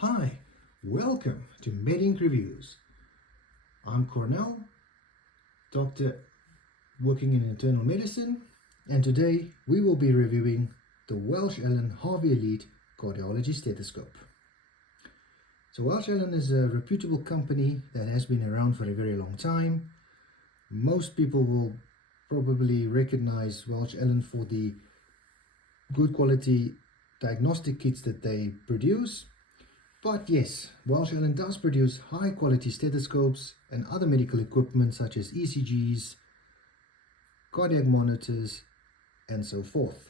Hi, welcome to MedInc Reviews. I'm Cornel, doctor working in internal medicine, and today we will be reviewing the Welch Allyn Harvey Elite Cardiology Stethoscope. So Welch Allyn is a reputable company that has been around for a very long time. Most people will probably recognize Welch Allyn for the good quality diagnostic kits that they produce. But yes, Welch Allyn does produce high quality stethoscopes and other medical equipment such as ECGs, cardiac monitors, and so forth.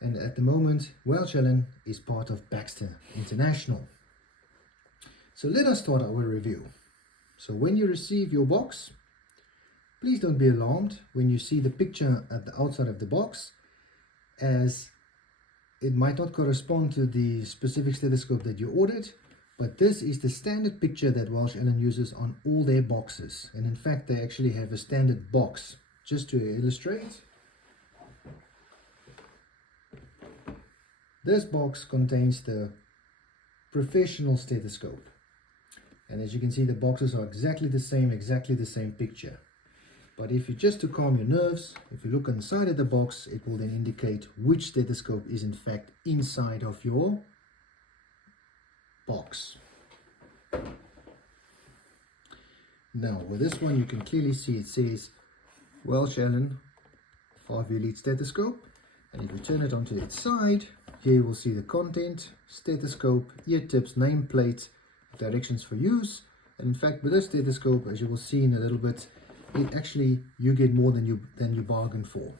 And at the moment, Welch Allyn is part of Baxter International. So let us start our review. So when you receive your box, please don't be alarmed when you see the picture at the outside of the box, as it might not correspond to the specific stethoscope that you ordered, but this is the standard picture that Welch Allyn uses on all their boxes. And in fact, they actually have a standard box. Just to illustrate, this box contains the professional stethoscope. And as you can see, the boxes are exactly the same picture. But if you just to calm your nerves, if you look inside of the box, it will then indicate which stethoscope is in fact inside of your box. Now with this one, you can clearly see it says Welch Allyn Harvey Elite Stethoscope, and if you turn it onto its side, here you will see the content, stethoscope, ear tips, nameplate, directions for use. And in fact, with this stethoscope, as you will see in a little bit, you get more than you bargained for.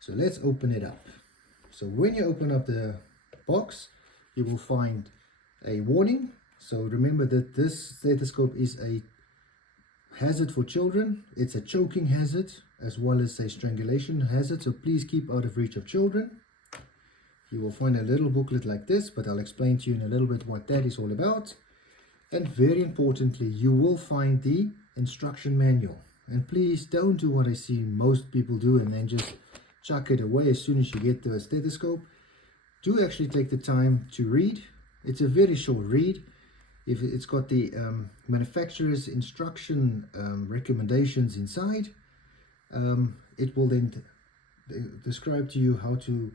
So let's open it up. So when you open up the box, you will find a warning. So remember that this stethoscope is a hazard for children. It's a choking hazard as well as a strangulation hazard, so please keep out of reach of children. You will find a little booklet like this, but I'll explain to you in a little bit what that is all about. And very importantly, you will find the instruction manual. And please don't do what I see most people do and then just chuck it away as soon as you get the stethoscope. Do actually take the time to read. It's a very short read. If it's got the manufacturer's instruction recommendations inside, it will then describe to you how to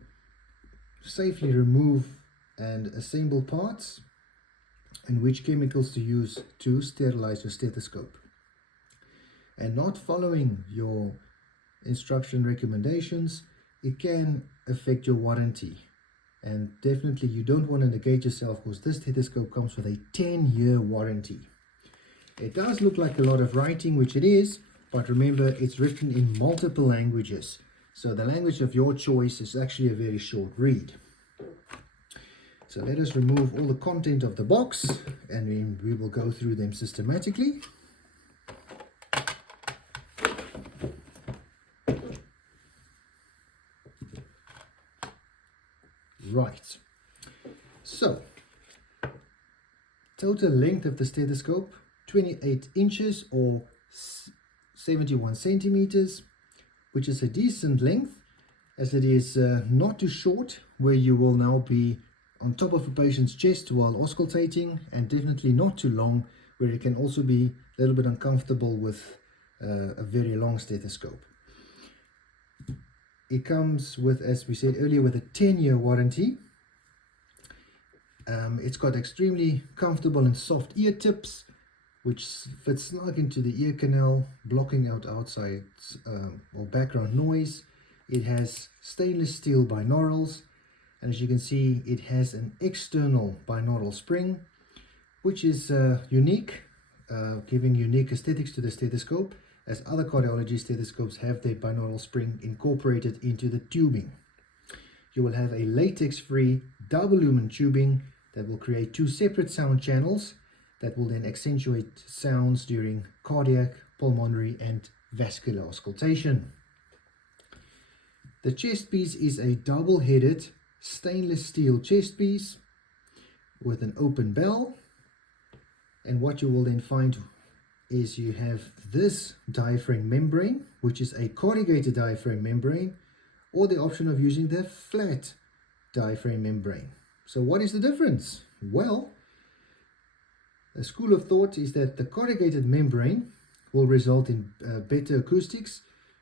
safely remove and assemble parts and which chemicals to use to sterilize your stethoscope. And not following your instruction recommendations, it can affect your warranty. And definitely you don't want to negate yourself, because this stethoscope comes with a 10-year warranty. It does look like a lot of writing, which it is, but remember, it's written in multiple languages. So the language of your choice is actually a very short read. So let us remove all the content of the box, and then we will go through them systematically. Right, so total length of the stethoscope, 28 inches or 71 centimeters, which is a decent length, as it is not too short where you will now be on top of a patient's chest while auscultating, and definitely not too long where it can also be a little bit uncomfortable with a very long stethoscope. It comes with, as we said earlier, with a 10-year warranty. It's got extremely comfortable and soft ear tips, which fits snug into the ear canal, blocking out outside or background noise. It has stainless steel binaurals, and as you can see, it has an external binaural spring, which is unique, giving unique aesthetics to the stethoscope, as other cardiology stethoscopes have their binaural spring incorporated into the tubing. You will have a latex-free double lumen tubing that will create two separate sound channels that will then accentuate sounds during cardiac, pulmonary, and vascular auscultation. The chest piece is a double-headed stainless steel chest piece with an open bell, and what you will then find is you have this diaphragm membrane, which is a corrugated diaphragm membrane, or the option of using the flat diaphragm membrane. So what is the difference? Well, a school of thought is that the corrugated membrane will result in better acoustics,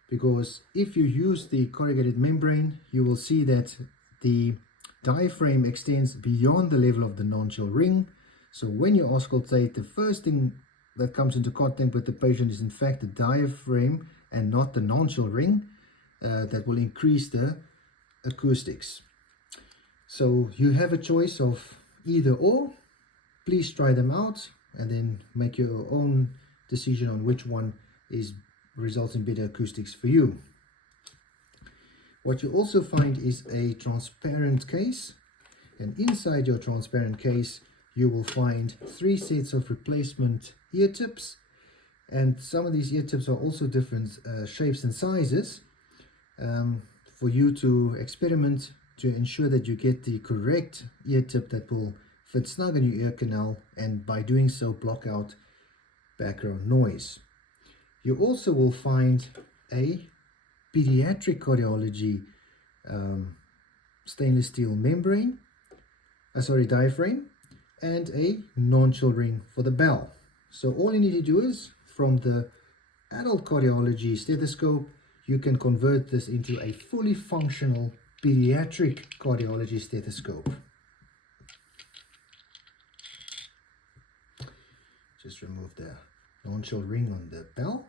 because if you use the corrugated membrane, you will see that the diaphragm extends beyond the level of the nonchial ring. So when you auscultate, the first thing that comes into contact with the patient is in fact the diaphragm and not the nonchial ring. That will increase the acoustics. So you have a choice of either or. Please try them out and then make your own decision on which one results in better acoustics for you. What you also find is a transparent case, and inside your transparent case you will find 3 sets of replacement ear tips, and some of these ear tips are also different shapes and sizes, for you to experiment to ensure that you get the correct ear tip that will fit snug in your ear canal, and by doing so block out background noise. You also will find a pediatric cardiology stainless steel membrane, diaphragm, and a nonchial ring for the bell. So all you need to do is, from the adult cardiology stethoscope, you can convert this into a fully functional pediatric cardiology stethoscope. Just remove the nonchial ring on the bell,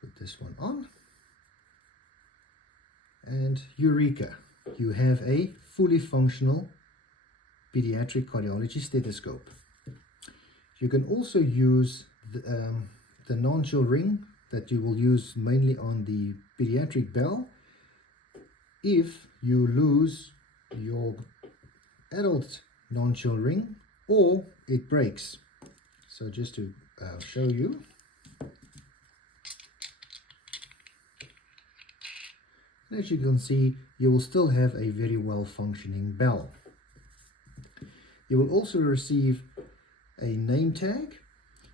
put this one on, and eureka, you have a fully functional pediatric cardiology stethoscope. You can also use the nonchial ring that you will use mainly on the pediatric bell if you lose your adult nonchial ring or it breaks. So just to show you, and as you can see, you will still have a very well functioning bell. You will also receive a name tag,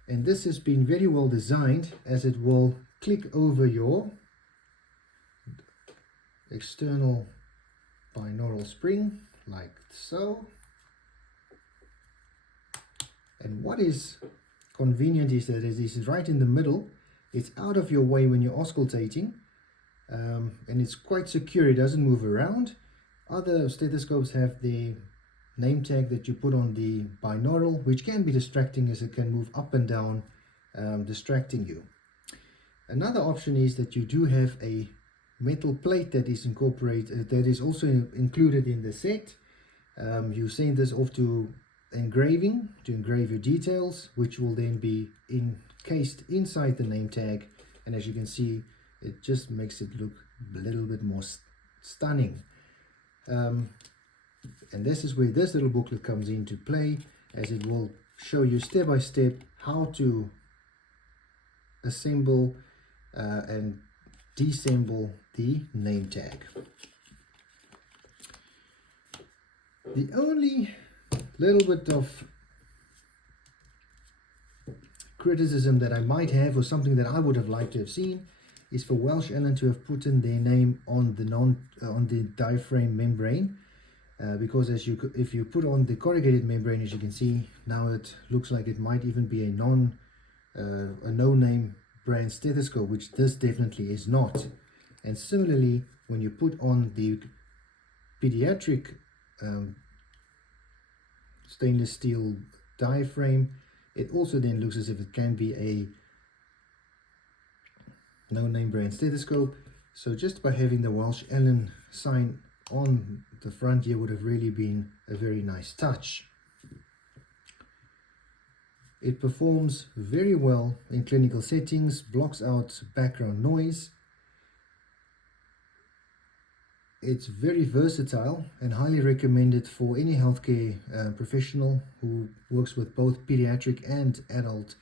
and this has been very well designed, as it will click over your external binaural spring like so. And what is convenient is that it is right in the middle. It's out of your way when you're auscultating, and it's quite secure. It doesn't move around. Other stethoscopes have the name tag that you put on the binaural, which can be distracting as it can move up and down, distracting you. Another option is that you do have a metal plate that is incorporated, that is also included in the set. You send this off to engraving to engrave your details, which will then be encased inside the name tag, and as you can see, it just makes it look a little bit more stunning. And this is where this little booklet comes into play, as it will show you step by step how to assemble and disassemble the name tag. The only little bit of criticism that I might have, or something that I would have liked to have seen, is for Welch Allyn to have put in their name on the diaphragm membrane, because if you put on the corrugated membrane, as you can see now, it looks like it might even be a no-name brand stethoscope, which this definitely is not. And similarly, when you put on the pediatric stainless steel diaphragm, it also then looks as if it can be a no-name brand stethoscope. So just by having the Welch Allyn sign on the front here would have really been a very nice touch. It performs very well in clinical settings, blocks out background noise. It's very versatile and highly recommended for any healthcare professional who works with both pediatric and adult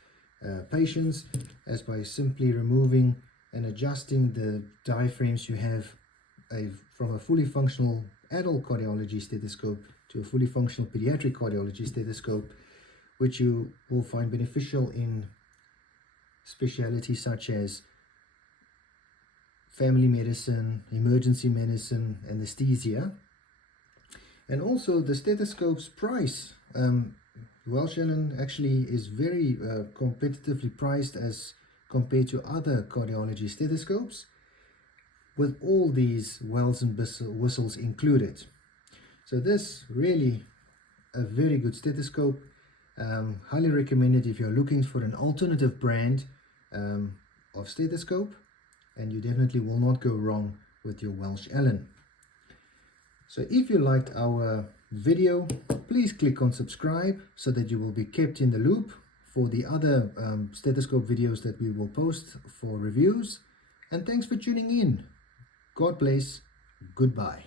patients, as by simply removing and adjusting the diaphragms you have from a fully functional adult cardiology stethoscope to a fully functional pediatric cardiology stethoscope, which you will find beneficial in specialties such as family medicine, emergency medicine, anesthesia. And also the stethoscope's price. Welch Allyn actually is very competitively priced as compared to other cardiology stethoscopes, with all these wells and whistles included. So this really a very good stethoscope. Highly recommended if you're looking for an alternative brand of stethoscope, and you definitely will not go wrong with your Welch Allyn. So if you liked our video, please click on subscribe so that you will be kept in the loop for the other stethoscope videos that we will post for reviews. And thanks for tuning in. God bless. Goodbye.